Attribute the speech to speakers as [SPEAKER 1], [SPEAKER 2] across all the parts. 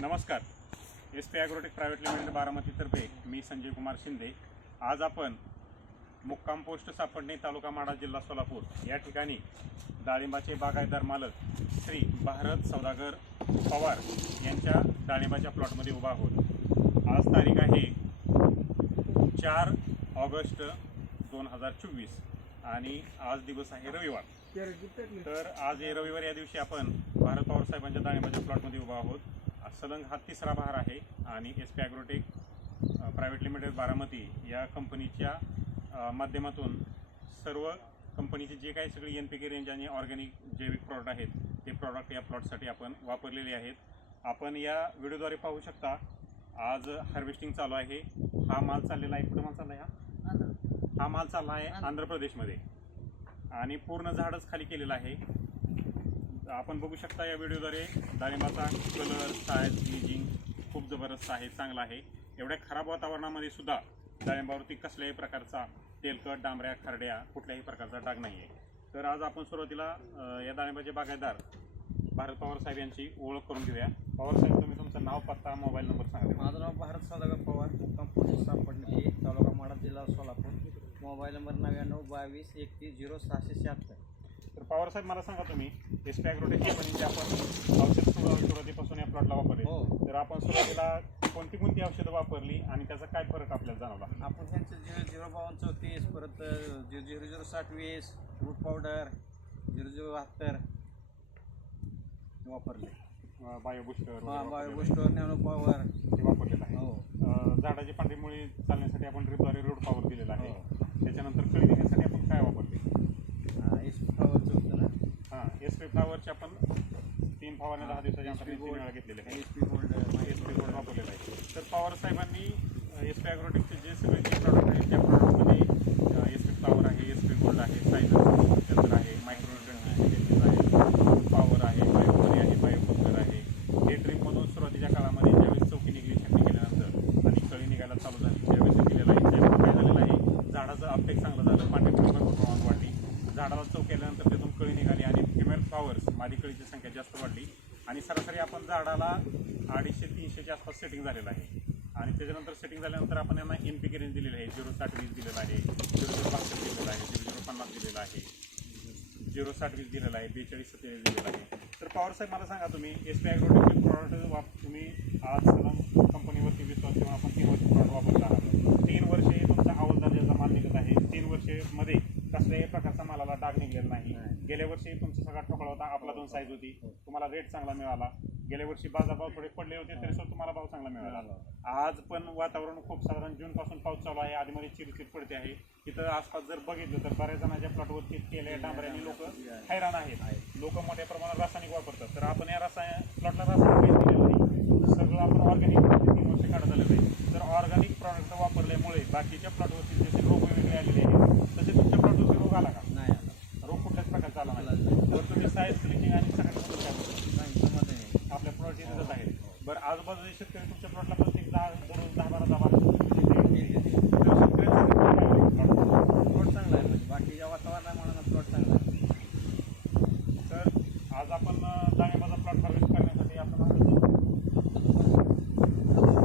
[SPEAKER 1] नमस्कार. S P Agrotech Private Limited बारामतीतर्फे मी संजय कुमार शिंदे. आज आपण मुक्काम पोस्ट सापडणे तालुका माडा जिल्हा सोलापूर या ठिकाणी डाळिंबाचे बागायतदार मालक श्री भारत सौदागर पवार यांच्या डाळिंबाच्या प्लॉटमध्ये उभा आहोत. आज तारीख आहे चार ऑगस्ट दोन हजार चोवीस आणि आज दिवस आहे रविवार. तर आज हे रविवार या दिवशी आपण भारत पवार साहेबांच्या डाळिंबाच्या प्लॉटमध्ये उभा आहोत. सलंग हा तिसरा बहार आहे आणि S P Agrotech Private Limited Baramati या कंपनीच्या माध्यमातून सर्व कंपनीचे जे काही सगळे एन पी के रेंज आणि ऑर्गॅनिक जैविक प्रॉडक्ट आहेत ते प्रॉडक्ट या प्लॉटसाठी आपण वापरलेले आहेत. आपण या व्हिडिओद्वारे पाहू शकता आज हार्वेस्टिंग चालू आहे. हा माल चाललेला आहे कुठं माल चालला आहे हा? हा माल चालला आहे आंध्र प्रदेशमध्ये. आणि पूर्ण झाडच खाली केलेलं आहे. आपण बघू शकता या व्हिडिओद्वारे डाळिंबाचा कलर साईज ग्लेजिंग खूप जबरदस्त आहे चांगला आहे. एवढ्या खराब वातावरणामध्ये सुद्धा डाळिंबावरती कसल्याही प्रकारचा तेलकट डांबऱ्या खरड्या कुठल्याही प्रकारचा डाग नाही आहे तर आज आपण सुरुवातीला या डाळिंबाचे बागायतदार भारत पवार साहेब यांची ओळख करून घेऊया. पवार साहेब तुम्ही तुमचं नाव पत्ता मोबाईल नंबर सांगा
[SPEAKER 2] माझं नाव भारत सदागर पवार मुक्काम पोलीस सापडणे तालुका माडा जिल्हा सोलापूर. मोबाईल नंबर नव्याण्णव बावीस एकतीस झिरो सहाशे शहात्तर.
[SPEAKER 1] तर पवार साहेब मला सांगा तुम्ही एस पी ॲग्रोटेक कंपनीचे आपण औषध सुरु- सुरुवातीपासून या प्लॉटला वापरले.
[SPEAKER 2] हो.
[SPEAKER 1] तर आपण सुरुवातीला कोणती कोणती औषधं वापरली आणि त्याचा काय फरक आपल्याला जाणवला?
[SPEAKER 2] आपण त्यांचं झिरो झिरो बावन्न चौतीस परत झिरो झिरो झिरो साठ वीस रूट पावडर झिरो झिरो बहात्तर वापरले.
[SPEAKER 1] बायो बुस्टर
[SPEAKER 2] बायोगोस्टोर नॅनो पॉवर
[SPEAKER 1] हे वापरलेलं आहे.
[SPEAKER 2] हो.
[SPEAKER 1] झाडाची पांढरी मुळी चालण्यासाठी आपण ड्रिपद्वारे रोड पॉवर दिलेला आहे.
[SPEAKER 2] हो.
[SPEAKER 1] त्याच्यानंतर कळी देण्यासाठी आपण काय वापरले
[SPEAKER 2] एस पी पॉवरचं होतं ना
[SPEAKER 1] हां एस पी फ्लावरचे आपण तीन फवारण्या दहा दिवसाच्या अंतराने तीन वेळा घेतलेले आहे
[SPEAKER 2] S P gold
[SPEAKER 1] S P gold वापरलेला आहे. तर पवार साहेबांनी एस पी ॲग्रोटेकचे जे सगळे जे प्रॉडक्ट आहेत त्या प्रॉडक्टमध्ये एस पी फ्लावर आहे एस पी गोल्ड आहे सायझर त्यानंतर आहे मायक्रोन्युट्रन आहे पॉवर आहे बायोपरी आहे बायोफुकर आहे हे ड्रीपमधून सुरुवातीच्या काळामध्ये ज्यावेळेस चौकी निघली छाटणी केल्यानंतर आणि कळी निघायला चालू झाली त्यावेळेस दिलेलं आहे. काय झालेलं आहे? झाडाचं अपटेक चांगलं झालं पांढरी भरपूर प्रमाणात वाढली. झाडाला चव केल्यानंतर त्यातून कळी निघाली आणि फिमेल फ्लॉवर्स मादी कळीची संख्या जास्त वाढली. आणि सरासरी आपण झाडाला अडीचशे तीनशेच्या आसपास सेटिंग झालेलं आहे. आणि त्याच्यानंतर सेटिंग झाल्यानंतर आपण यांना एन पी के रेंज दिलेलं आहे. झिरो साठ वीस दिलेलं आहे. झिरो झिरो बहात्तर दिलेलं आहे. झिरो झिरो पन्नास दिलेलं आहे. झिरो साठ वीस दिलेलं आहे. बेचाळीस सत्तेचाळीस दिलेलं आहे. तर पवार साहेब मला सांगा तुम्ही एस पी ॲग्रोटेकचे प्रॉडक्ट वाप तुम्ही आज कंपनीवरती विश्वास तेव्हा आपण तीन वर्ष प्रॉडक्ट वापरला आहात. तीन वर्षे तुमचा अव्वल दर्जाचा माल निघत आहे. तीन वर्षेमध्ये कसल्याही प्रकारचा मालाला डाग निघलेला नाही. गेल्या वर्षी तुमचा सगळा ठोकळा होता आपला दोन साईज होती. तुम्हाला रेट चांगला मिळाला. गेल्या वर्षी बाजारभाव थोडे पडले होते तरी सुद्धा तुम्हाला भाव चांगला मिळाला. आज पण वातावरण खूप साधारण जून पासून पाऊस चालू आहे आधीमध्ये चिरचिर पडते आहे. तिथं आसपास जर बघितलं तर बऱ्याच जणांच्या प्लॉटवरती केल्या डांबऱ्याने लोक हैराण आहेत. लोक मोठ्या प्रमाणात रासायनिक वापरतात. तर आपण या रसायन प्लॉटला रासायनिक नाही. सगळं आपण ऑर्गॅनिक तीन वर्ष काढत आलेलं आहे. तर ऑर्गॅनिक प्रॉडक्ट वापरल्यामुळे बाकीच्या प्लॉटवरती जसे रोग वेगळे आलेले आहेत तसे तुमच्या प्लॉटवरती रोग आला का
[SPEAKER 2] नाही आता
[SPEAKER 1] रोग कुठल्याच प्रकारचा आला
[SPEAKER 2] आला
[SPEAKER 1] नाही
[SPEAKER 2] नाही.
[SPEAKER 1] बरं तुम्ही साईज क्लिनिंग आणि सगळ्यात महत्त्वाचं काय बोलता?
[SPEAKER 2] नाही जमत नाही
[SPEAKER 1] आपल्या प्लॉट येतच आहे शेतकरी तुमच्या प्लॉटला प्रत्येक दहा दररोज दहा बारा दहा बारा?
[SPEAKER 2] प्लॉट चांगला आहे म्हणजे बाकीच्या वातावरणामुळे प्लॉट चांगला आहे
[SPEAKER 1] तर आज आपण प्लॉट हार्वेस्ट करण्यासाठी आपण आलो.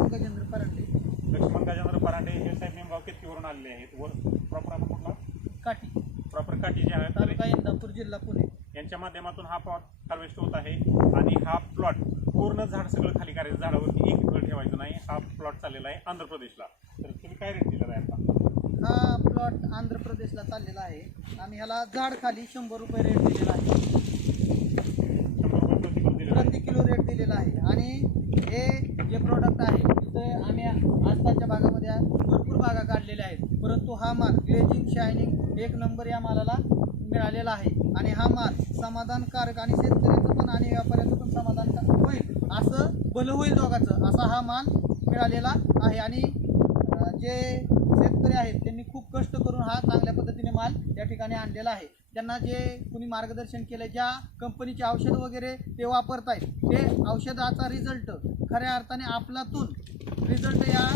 [SPEAKER 2] गजेंद्र परांडे
[SPEAKER 1] लक्ष्मण गजेंद्र परांडे हे साहेब नेमगाव केतकीवरून आलेले आहेत वर प्रॉपर आपण कुठला
[SPEAKER 2] काठी
[SPEAKER 1] प्रॉपर काठी जे आहे
[SPEAKER 2] तालुका इंदापूर जिल्हा पुणे
[SPEAKER 1] यांच्या माध्यमातून हा प्लॉट हार्वेस्ट होत आहे. आणि हा प्लॉट पूर्ण झाड सगळं खाली करायचं झाडावरती एक फळ ठेवायचं नाही. हा प्लॉट चाललेला आहे आंध्र प्रदेशला. तर तुम्ही काय रेट दिलेला आहे आता?
[SPEAKER 3] हा प्लॉट आंध्र प्रदेशला चाललेला आहे. आम्ही ह्याला झाड खाली शंभर रुपये रेट दिलेला आहे.
[SPEAKER 1] शंभर रुपये प्रति किलो दिलेला आहे.
[SPEAKER 3] प्रति किलो रेट दिलेला आहे. आणि हे जे प्रोडक्ट आहे तिथं आम्ही आसपासच्या भागामध्ये भरपूर बागा काढलेल्या आहेत परंतु हा माल ग्लेजिंग शायनिंग एक नंबर या मालाला मिळालेला आहे. आणि हा माल समाधानकारक आणि शेतकऱ्याचं पण आणि व्यापाऱ्याचं पण समाधानकारक होईल असं भलं होईल दोघांचं असा हा माल मिळालेला आहे. आणि जे शेतकरी आहेत त्यांनी खूप कष्ट करून हा चांगल्या पद्धतीने माल या ठिकाणी आणलेला आहे. त्यांना जे कुणी मार्गदर्शन केलं ज्या कंपनीचे औषध वगैरे ते वापरत आहेत ते औषधाचा रिझल्ट खऱ्या अर्थाने आपलातून रिझल्ट या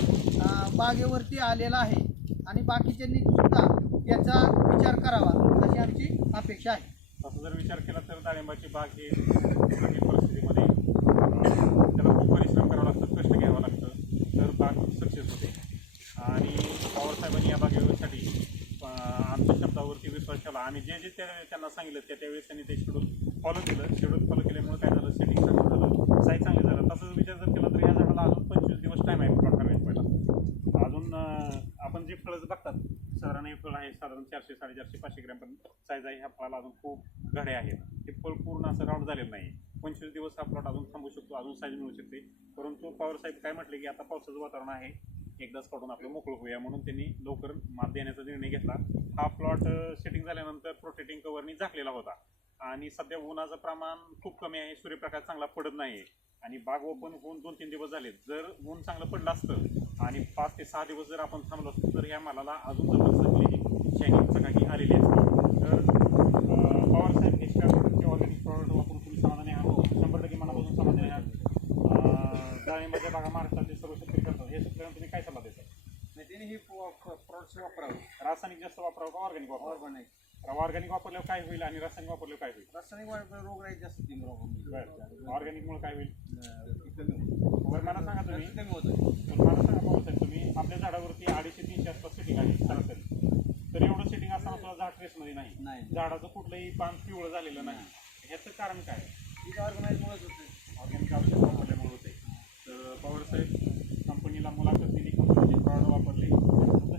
[SPEAKER 3] बागेवरती आलेला आहे. आणि बाकीच्यांनी सुद्धा याचा विचार करावा अशी आमची अपेक्षा आहे.
[SPEAKER 1] तसं जर विचार केला तर डाळिंबाची बाग ही परिस्थितीमध्ये त्याला खूप परिश्रम करावा लागतं कष्ट घ्यावं लागतं तर बाग सक्सेस होते. आणि पवारसाहेबांनी या बागेसाठी आमच्या शब्दावरती विश्वास ठेवला. आम्ही जे जे त्यांना सांगितलं त्या त्यावेळेस त्यांनी ते शेड्यूल फॉलो केलं. शेड्यूल फॉलो केल्यामुळे काय झालं? सेटिंग चांगलं झालं. साईज चांगली झालं. तसंच विचार जर फळं बघतात. साधारण हे फळ आहे साधारण चारशे साडेचारशे पाचशे ग्रॅमपर्यंत साईज आहे. ह्या फळाला अजून खूप घडे आहेत. हे फळ पूर्ण असं राऊंड झालेलं नाही पंचवीस दिवस हा प्लॉट अजून थांबू शकतो. अजून साईज मिळू शकते. परंतु पवार साहेब काय म्हटले की आता पावसाचं वातावरण आहे. एकदाच काढून आपलं मोकळं होऊया म्हणून त्यांनी लवकर मात देण्याचा निर्णय घेतला. हा प्लॉट सेटिंग झाल्यानंतर प्रोटेक्टिंग कव्हरनी झाकलेला होता. आणि सध्या उन्हाचं प्रमाण खूप कमी आहे. सूर्यप्रकाश चांगला पडत नाही आणि बाग ओपन होऊन दोन तीन दिवस झाले जर ऊन चांगलं पडलं असतं आणि पाच ते सहा दिवस जर आपण थांबलो असतो तर ह्या मालाला अजून जबरदस्त शायनिंग चकाकी आलेली असते तर अं, पवार साहेब एस ऑर्गॅनिक प्रॉडक्ट वापरून तुम्ही समाधानी आहात. शंभर टक्के मनापासून समाधानी आहात. डाळिंबाच्या बागा महाराष्ट्रातील सर्व शेतकरी करतात. हे शेतकऱ्यांना तुम्ही काय सल्ला देता?
[SPEAKER 2] नाही त्यांनी ही प्रॉडक्ट्स वापरावे.
[SPEAKER 1] रासायनिक जास्त वापरावं का ऑर्गॅनिक वापरावं?
[SPEAKER 2] ऑर्गॅनिक
[SPEAKER 1] ऑर्गॅनिक वापरल्यावर काय होईल आणि रासायनिक वापरल्यावर काय होईल?
[SPEAKER 2] रासायनिक वापर रोग राहील जास्त तीन रोग.
[SPEAKER 1] बरं ऑर्गॅनिकमुळे काय होईल? मला सांगा तुम्ही.
[SPEAKER 2] कमी होतं
[SPEAKER 1] मला सांगा. आपल्या झाडावरती अडीचशे तीनशे आसपास सेटिंग आहे सरासरी तर. एवढं सेटिंग असताना सुद्धा झाड ट्रेसमध्ये नाही. झाडाचं कुठलंही पान पिवळं झालेलं नाही. ह्याचं कारण काय?
[SPEAKER 2] ऑर्गनाईजमुळेच होते.
[SPEAKER 1] ऑर्गॅनिक औषध वापरल्यामुळे होते तर पवार साहेब कंपनीला मुलाखत दिली कंपनीचे प्रॉडक्ट वापरले.